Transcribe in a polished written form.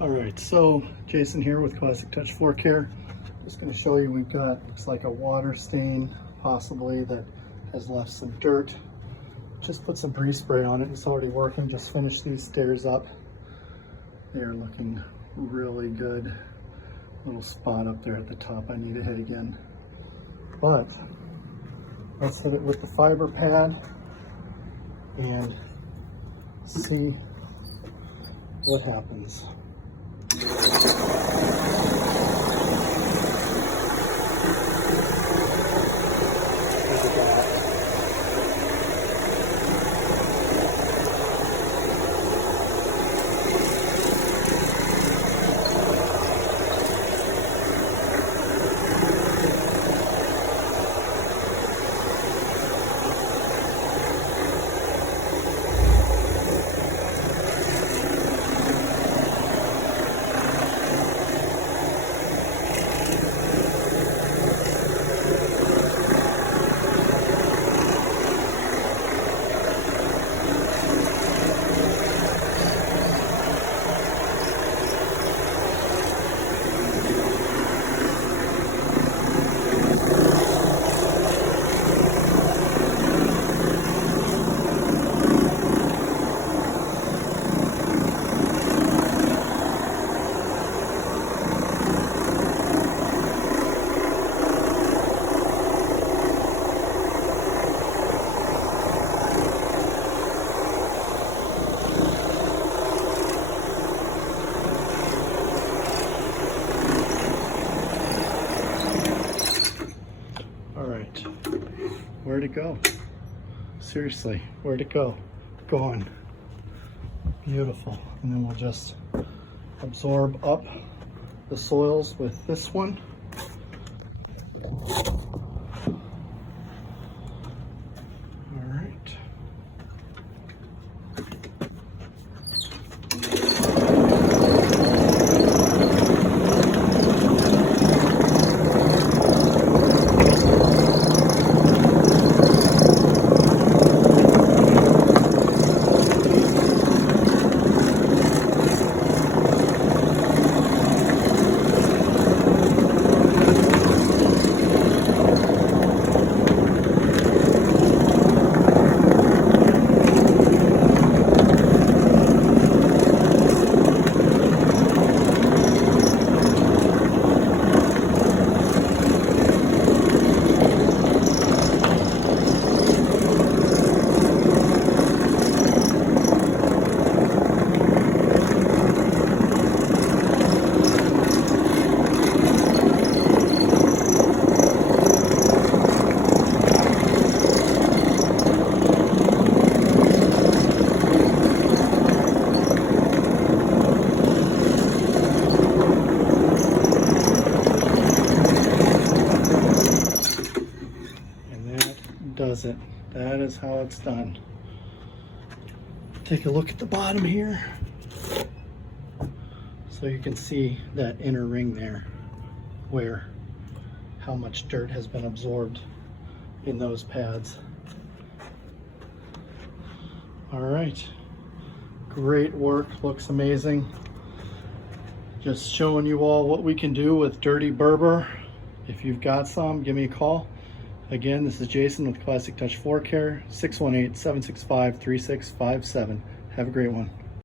All right, so Jason here with Classic Touch Floor Care. Just going to show you, we've got, looks like a water stain possibly that has left some dirt. Just put some breeze spray on it. It's already working. Just finished these stairs up. They're looking really good. Little spot up there at the top I need to hit again. But let's hit it with the fiber pad and see what happens. Where'd it go? Seriously, where'd it go? Gone. Beautiful. And then we'll just absorb up the soils with this one. All right. Does it. That is how it's done. Take a look at the bottom here so you can see that inner ring there where how much dirt has been absorbed in those pads. All right, great work, looks amazing. Just showing you all what we can do with dirty Berber. If you've got some, give me a call. Again, this is Jason with Classic Touch Floor Care, 618-765-3657. Have a great one.